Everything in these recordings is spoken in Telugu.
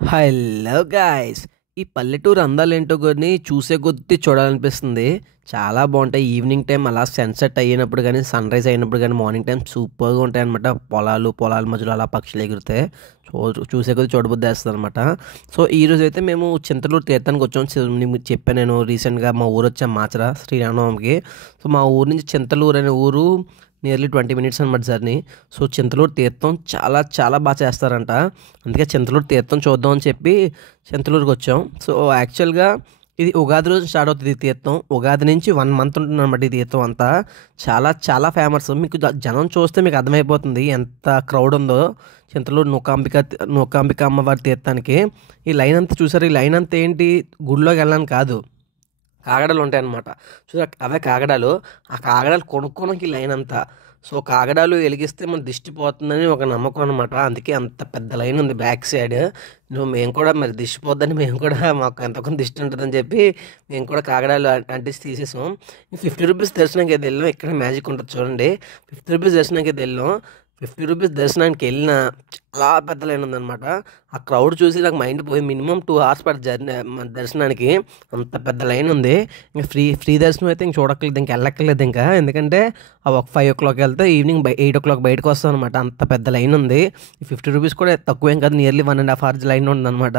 Hello guys! ఈ పల్లెటూరు అందాలేంటో గాని చూసే కొద్దీ చూడాలనిపిస్తుంది. చాలా బావుంటాయి. ఈవినింగ్ టైమ్ అలా సన్‌సెట్ అయ్యినప్పుడు గాని, సన్‌రైజ్ అయినప్పుడు గాని, మార్నింగ్ టైమ్ సూపర్‌గా ఉంటాయన్నమాట. పొలాల మధ్యలో అలా పక్షులు ఎగురుతే చూసే కొద్దీ చూడబుద్దేస్తదనమాట. సో, ఈరోజైతే మేము చింతలూరు తీర్థానికొచ్చాం. మీకు చెప్పాను నేను రీసెంట్‌గా మా ఊరొచ్చాం మాచర శ్రీరామనవమికి. సో, మా ఊరు నుంచి చింతలూరు అనే ఊరు నియర్లీ 20 మినిట్స్ అనమాట జర్నీ. సో, చింతలూరు తీర్థం చాలా చాలా చేస్తారంట. అందుకే చింతలూరు తీర్థం చూద్దాం అని చెప్పి చింతలూరుకొచ్చాం. సో, యాక్చువల్‌గా ఇది ఉగాది రోజు స్టార్ట్ అవుతది ఈ తీర్థం. ఉగాది నుంచి 1 మంత్ ఉంటుందనమాట ఈ తీర్థం అంతా. చాలా ఫేమస్. మీకు జనం చూస్తే మీకు అర్థమైపోతుంది ఎంత క్రౌడ్ ఉందో. చింతలూరు మూకాంబిక అమ్మవారి తీర్థానికి. ఈ లైన్ అంతా చూసారా? ఈ లైన్ అంతా ఏంటి గుడిలోకి వెళ్ళడానికి కాదు. కాగడాలు ఉంటాయన్నమాట. చూసారా అవే కాగడాలు. ఆ కాగడాలు కొనుక్కోవడానికి లైన్ అంతా. సో, కాగడాలు వెలిగిస్తే మన దిష్టి పోతుందని ఒక నమ్మకం అనమాట. అందుకే అంత పెద్ద లైన్ ఉంది బ్యాక్ సైడ్. మేము కూడా మరి దిష్టి పోద్దని మేము కూడా మాకు ఎంతో కొంత దిష్టి ఉంటుందని చెప్పి మేము కూడా కాగడాలు అంటించి తీసేసాం. 50 రూపీస్ దర్శనానికి అయితే వెళ్ళాం. ఇక్కడ మ్యాజిక్ ఉంటుంది చూడండి. 50 రూపీస్ దర్శనానికి అయితే వెళ్ళాం. 50 రూపీస్ దర్శనానికి వెళ్ళిన చాలా పెద్ద లైన్ ఉందన్నమాట. ఆ క్రౌడ్ చూసి నాకు మైండ్ పోయి మినిమం 2 అవర్స్ పడుతుంది జర్నీ మన దర్శనానికి. అంత పెద్ద లైన్ ఉంది. ఇంకా ఫ్రీ దర్శనం అయితే ఇంక చూడక్కర్లేదు, ఇంక వెళ్ళక్కర్లేదు ఇంకా. ఎందుకంటే ఒక 5 వెళ్తే ఈవినింగ్ 8 బయటకు వస్తాం అనమాట. అంత పెద్ద లైన్ ఉంది. ఈ 50 రూపీస్ కూడా తక్కువేం కాదు. నియర్లీ 1.5 అవర్స్ లైన్ ఉందన్నమాట.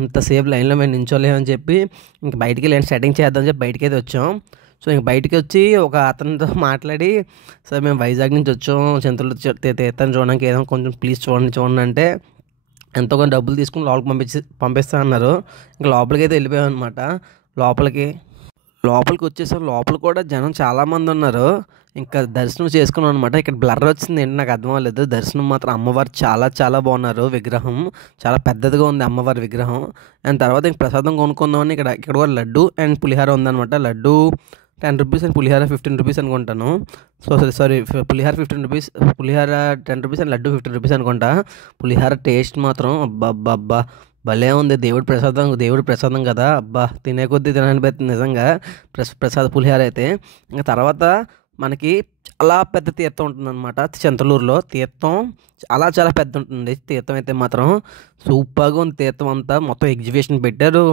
ఇంతసేపు లైన్లో మేము నించోలేమని చెప్పి ఇంక బయటికి వెళ్ళి సెట్టింగ్ చేద్దామని చెప్పి బయటికి అయితే వచ్చాం. సో, ఇంక బయటికి వచ్చి ఒక అతనితో మాట్లాడి, సార్ మేము వైజాగ్ నుంచి వచ్చాం చింతలూరు తీర్థాన్ని చూడడానికి, ఏదో కొంచెం ప్లీజ్ చూడండి అంటే ఎంతో కొంత డబ్బులు తీసుకుని లోపలికి పంపిస్తా అన్నారు. ఇంకా లోపలికి అయితే వెళ్ళిపోయాం అనమాట. లోపలికి వచ్చేసాం. లోపల కూడా జనం చాలామంది ఉన్నారు. ఇంకా దర్శనం చేసుకున్నాం అనమాట. ఇక్కడ బ్లర్ వచ్చింది ఏంటి నాకు అర్థం అవ్వలేదు. దర్శనం మాత్రం అమ్మవారు చాలా బాగున్నారు. విగ్రహం చాలా పెద్దదిగా ఉంది అమ్మవారి విగ్రహం. అండ్ తర్వాత ఇంక ప్రసాదం కొనుక్కుందామని ఇక్కడ కూడా లడ్డు అండ్ పులిహార ఉందన్నమాట. Laddu 10 rupees and pulihora 15 rupees అనుకుంటాను. Sorry pulihora 15 rupees, pulihora 10 rupees and laddu 15 rupees అనుకుంటా. పులిహార టేస్ట్ మాత్రం అబ్బా భలే ఉంది. దేవుడి ప్రసాదం కదా, అబ్బా తినే కొద్దీ తినాలనిపిస్తుంది నిజంగా. ప్రసాద పులిహార అయితే. ఇంకా తర్వాత మనకి చాలా పెద్ద తీర్థం ఉంటుందన్నమాట చింతలూరులో. తీర్థం చాలా పెద్ద ఉంటుంది. తీర్థం అయితే మాత్రం సూపర్గా ఉంది. తీర్థం అంతా మొత్తం ఎగ్జిబిషన్ పెట్టారు.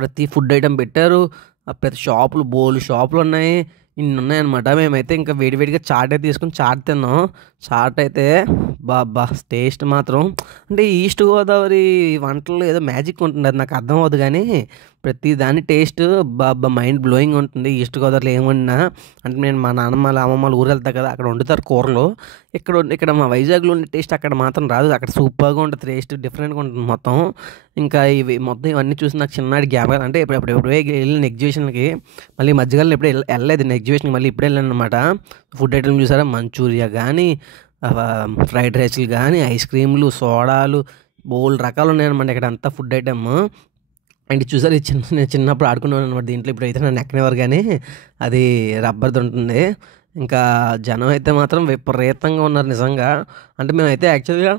ప్రతి ఫుడ్ ఐటెం పెట్టారు. ప్రతి బోల్డు షాపులు ఉన్నాయి. ఇన్ని ఉన్నాయన్నమాట. మేమైతే ఇంకా వేడివేడిగా చాట్ అయితే తీసుకుని చాట్ తిన్నాం. చాట్ అయితే టేస్ట్ మాత్రం అంటే ఈస్ట్ గోదావరి వంటల్లో ఏదో మ్యాజిక్ ఉంటుంది. అది నాకు అర్థం అవ్వదు కానీ ప్రతి దాని టేస్ట్ మైండ్ బ్లోయింగ్ ఉంటుంది. ఈస్ట్ గోదావరిలో ఏం వండినా అంటే నేను మా నాన్నమ్మ అమ్మమ్మ ఊరు వెళ్తా కదా, అక్కడ వండుతారు కూరలు. ఇక్కడ మా వైజాగ్లో ఉండే టేస్ట్ అక్కడ మాత్రం రాదు. అక్కడ సూపర్గా ఉంటుంది. టేస్ట్ డిఫరెంట్గా ఉంటుంది మొత్తం. ఇంకా ఇవన్నీ చూసి నాకు చిన్ననాటి జ్ఞాపకాలు. అంటే ఇప్పుడు వెళ్ళిన ఎగ్జిబిషన్కి మళ్ళీ మధ్యకాలంలో ఎప్పుడూ వెళ్ళలేదు నేను ఎగ్జిబిషన్కి. మళ్ళీ ఇప్పుడే వెళ్ళాను అనమాట. ఫుడ్ ఐటమ్ చూసారా? మంచూరియా కానీ, ఫ్రైడ్ రైస్లు కానీ, ఐస్ క్రీమ్లు, సోడాలు, బోల్డ్ రకాలు ఉన్నాయన్నమాట ఇక్కడ అంతా ఫుడ్ ఐటమ్. అండ్ చూసారు నేను చిన్నప్పుడు ఆడుకున్నాను అనమాట దీంట్లో. ఇప్పుడైతే నన్ను ఎక్కనివారు కానీ అది రబ్బర్ది ఉంటుంది. ఇంకా జనం అయితే మాత్రం విపరీతంగా ఉన్నారు నిజంగా. అంటే మేమైతే యాక్చువల్గా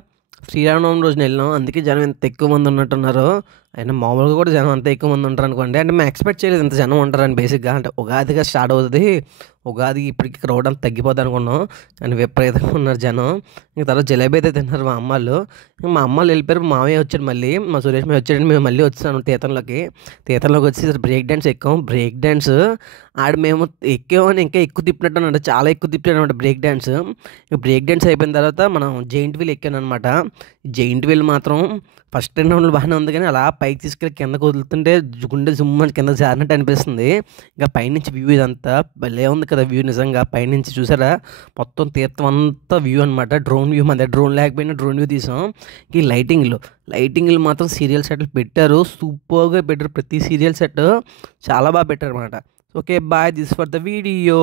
శ్రీరామనవమి రోజున వెళ్ళినాం. అందుకే జనం ఎంత ఎక్కువ మంది ఉన్నట్టున్నారు. అయినా మామూలుగా కూడా జనం అంత ఎక్కువ మంది ఉంటారు అనుకోండి. అంటే మేము ఎక్స్పెక్ట్ చేయలేదు ఇంత జనం ఉంటారని. బేసిక్గా అంటే ఉగాదిగా స్టార్ట్ అవుతుంది. ఉగాది ఇప్పటికి క్రౌడ్ అంతా తగ్గిపోద్ది అనుకున్నాం. కానీ విపరీతంగా ఉన్నారు జనం. ఇంక తర్వాత జలేబీ అయితే తిన్నారు మా అమ్మాళ్ళు. మా అమ్మాళ్ళు వెళ్ళిపోయారు. మా మామయ్య వచ్చాడు మళ్ళీ. మా సురేష్ మామయ్య వచ్చాడు. మేము మళ్ళీ వచ్చాను తీర్థంలోకి వచ్చి బ్రేక్ డ్యాన్స్ ఎక్కాం. బ్రేక్ డ్యాన్స్ మేము ఎక్కామని ఇంకా ఎక్కువ తిప్పినట్టు అనమాట. చాలా ఎక్కువ తిప్పాడు అనమాట బ్రేక్ డ్యాన్స్. బ్రేక్ డ్యాన్స్ అయిపోయిన తర్వాత మనం జెయింట్ వీల్ ఎక్కాను అనమాట. జెయింట్ వీల్ మాత్రం ఫస్ట్ 2 రౌండ్లు బాగానే ఉంది కానీ అలా పైకి తీసుకెళ్ళి కిందకు వదులుతుంటే గుండె జుమ్మని కింద జారినట్టు అనిపిస్తుంది. ఇంకా పైనుంచి వ్యూ ఇదంతా భలే ఉంది కదా వ్యూ నిజంగా. పైనుంచి చూసారా మొత్తం తీర్థం అంతా వ్యూ అనమాట. డ్రోన్ వ్యూ, మన డ్రోన్ లేకపోయినా డ్రోన్ వ్యూ తీసాం. ఈ లైటింగ్లు మాత్రం సీరియల్ సెట్లు పెట్టారు. సూపర్గా పెట్టారు. ప్రతి సీరియల్ సెట్ చాలా బాగా పెట్టారు అనమాట. Okay bye, this for the video.